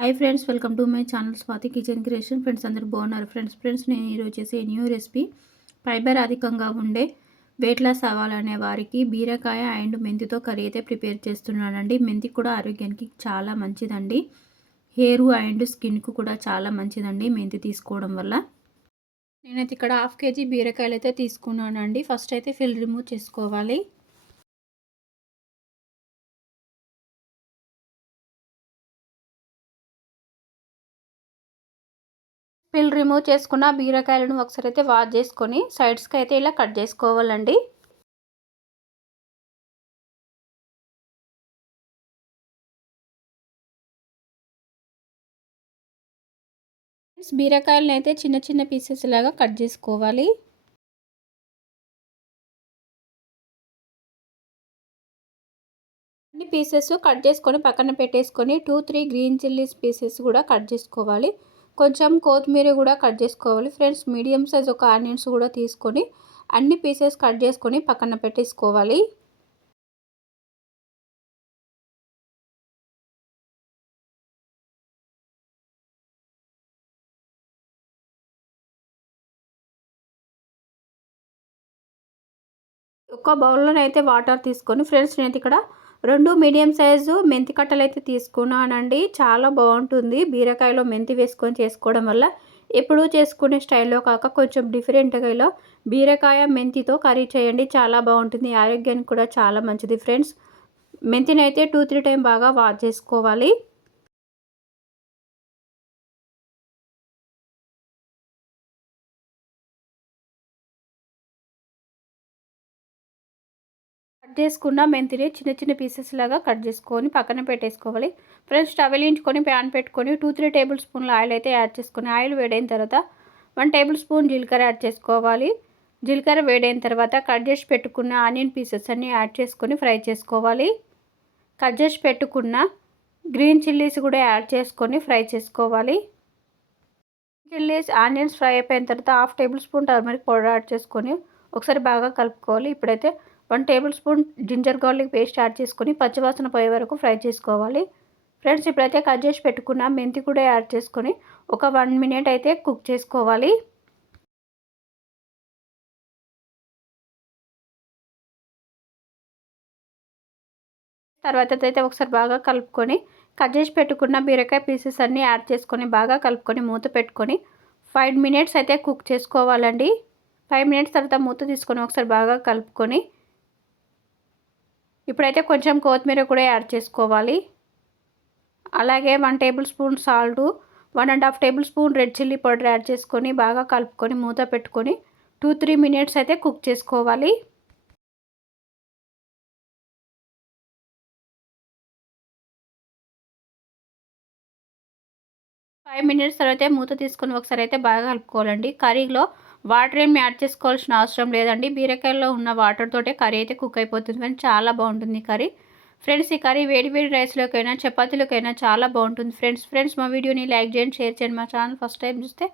Hi friends, welcome to my channel Swathi kitchen creation. Friends అందరూ బాగున్నారు. Friends నేను ఈరోజు చేసే న్యూ రెసిపీ ఫైబర్ అధికంగా ఉండే వెయిట్ లాస్ అవ్వాలనే వారికి బీరకాయ అండ్ మెంతితో కర్రీ అయితే ప్రిపేర్ చేస్తున్నానండి. మెంతి కూడా ఆరోగ్యానికి చాలా మంచిదండి. హెయిర్ అండ్ స్కిన్కు కూడా చాలా మంచిదండి మెంతి తీసుకోవడం వల్ల. నేనైతే ఇక్కడ 1/2 kg బీరకాయలు అయితే తీసుకున్నానండి. ఫస్ట్ అయితే ఫిల్ రిమూవ్ చేసుకోవాలి. పిల్ రిమూవ్ చేసుకున్న బీరకాయలను ఒకసారి అయితే వాష్ చేసుకొని సైడ్స్కి అయితే ఇలా కట్ చేసుకోవాలండి. బీరకాయలను అయితే చిన్న చిన్న పీసెస్ లాగా కట్ చేసుకోవాలి. అన్ని పీసెస్ కట్ చేసుకొని పక్కన పెట్టేసుకొని 2-3 గ్రీన్ చిల్లీస్ పీసెస్ కూడా కట్ చేసుకోవాలి. కొంచెం కొత్తిమీర కూడా కట్ చేసుకోవాలి. ఫ్రెండ్స్ మీడియం సైజ్ ఒక ఆనియన్స్ కూడా తీసుకొని అన్ని పీసెస్ కట్ చేసుకొని పక్కన పెట్టేసుకోవాలి. ఒక బౌల్లోనైతే వాటర్ తీసుకొని ఫ్రెండ్స్ నేనైతే ఇక్కడ 2 మీడియం సైజు మెంతి కట్టలు అయితే తీసుకున్నానండి. చాలా బాగుంటుంది బీరకాయలో మెంతి వేసుకొని చేసుకోవడం వల్ల. ఎప్పుడూ చేసుకునే స్టైల్లో కాక కొంచెం డిఫరెంట్గా ఇలా బీరకాయ మెంతితో కర్రీ చేయండి, చాలా బాగుంటుంది. ఆరోగ్యానికి కూడా చాలా మంచిది. ఫ్రెండ్స్ మెంతిని అయితే 2-3 టైం బాగా వాష్ చేసుకోవాలి. కట్ చేసుకున్న మెంతిని చిన్న చిన్న పీసెస్ లాగా కట్ చేసుకొని పక్కన పెట్టేసుకోవాలి. ఫ్రెండ్స్ స్టవ్ వెలిగించుకొని ప్యాన్ పెట్టుకొని 2-3 టేబుల్ స్పూన్ల ఆయిల్ అయితే యాడ్ చేసుకొని ఆయిల్ వేడైన తర్వాత 1 టేబుల్ స్పూన్ జీలకర్ర యాడ్ చేసుకోవాలి. జీలకర్ర వేడైన తర్వాత కట్ చేసి పెట్టుకున్న ఆనియన్ పీసెస్ అన్నీ యాడ్ చేసుకొని ఫ్రై చేసుకోవాలి. కట్ చేసి పెట్టుకున్న గ్రీన్ చిల్లీస్ కూడా యాడ్ చేసుకొని ఫ్రై చేసుకోవాలి. చిల్లీస్ ఆనియన్స్ ఫ్రై అయిపోయిన తర్వాత 1/2 table spoon turmeric powder add చేసుకొని ఒకసారి బాగా కలుపుకోవాలి. ఇప్పుడైతే 1 table spoon ginger garlic paste add చేసుకొని పచ్చివాసన పోయే వరకు ఫ్రై చేసుకోవాలి. ఫ్రెండ్స్ ఇప్పుడైతే కట్ చేసి పెట్టుకున్న మెంతి కూడా యాడ్ చేసుకొని ఒక 1 మినిట్ అయితే కుక్ చేసుకోవాలి. తర్వాత అయితే ఒకసారి బాగా కలుపుకొని కట్ చేసి పెట్టుకున్న బీరకాయ పీసెస్ అన్నీ యాడ్ చేసుకొని బాగా కలుపుకొని మూత పెట్టుకొని 5 మినిట్స్ అయితే కుక్ చేసుకోవాలండి. 5 మినిట్స్ తర్వాత మూత తీసుకొని ఒకసారి బాగా కలుపుకొని ఇప్పుడైతే కొంచెం కొత్తిమీర కూడా యాడ్ చేసుకోవాలి. అలాగే 1 table spoon salt, 1.5 table spoon red chilli powder add చేసుకొని బాగా కలుపుకొని మూత పెట్టుకొని 2-3 మినిట్స్ అయితే కుక్ చేసుకోవాలి. 5 మినిట్స్ తర్వాత మూత తీసుకొని ఒకసారి అయితే బాగా కలుపుకోవాలండి. కర్రీలో వాటర్ ఏమి యాడ్ చేసుకోవాల్సిన అవసరం లేదండి. బీరకాయలో ఉన్న వాటర్ తోటే కర్రీ అయితే కుక్ అయిపోతుంది. కానీ చాలా బాగుంటుంది కర్రీ. ఫ్రెండ్స్ ఈ కర్రీ వేడి వేడి రైస్లోకైనా చపాతీలోకైనా చాలా బాగుంటుంది. ఫ్రెండ్స్ మా వీడియోని లైక్ చేయండి, షేర్ చేయండి. మా ఛానల్ ఫస్ట్ టైం చూస్తే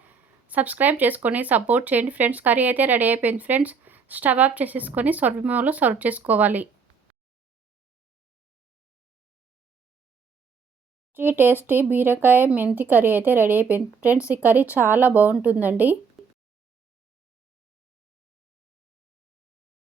సబ్స్క్రైబ్ చేసుకొని సపోర్ట్ చేయండి. ఫ్రెండ్స్ కర్రీ అయితే రెడీ అయిపోయింది. ఫ్రెండ్స్ స్టవ్ ఆఫ్ చేసేసుకొని సర్వింగ్లో సర్వ్ చేసుకోవాలి. టేస్టీ బీరకాయ మెంతి కర్రీ అయితే రెడీ అయిపోయింది. ఫ్రెండ్స్ ఈ కర్రీ చాలా బాగుంటుందండి.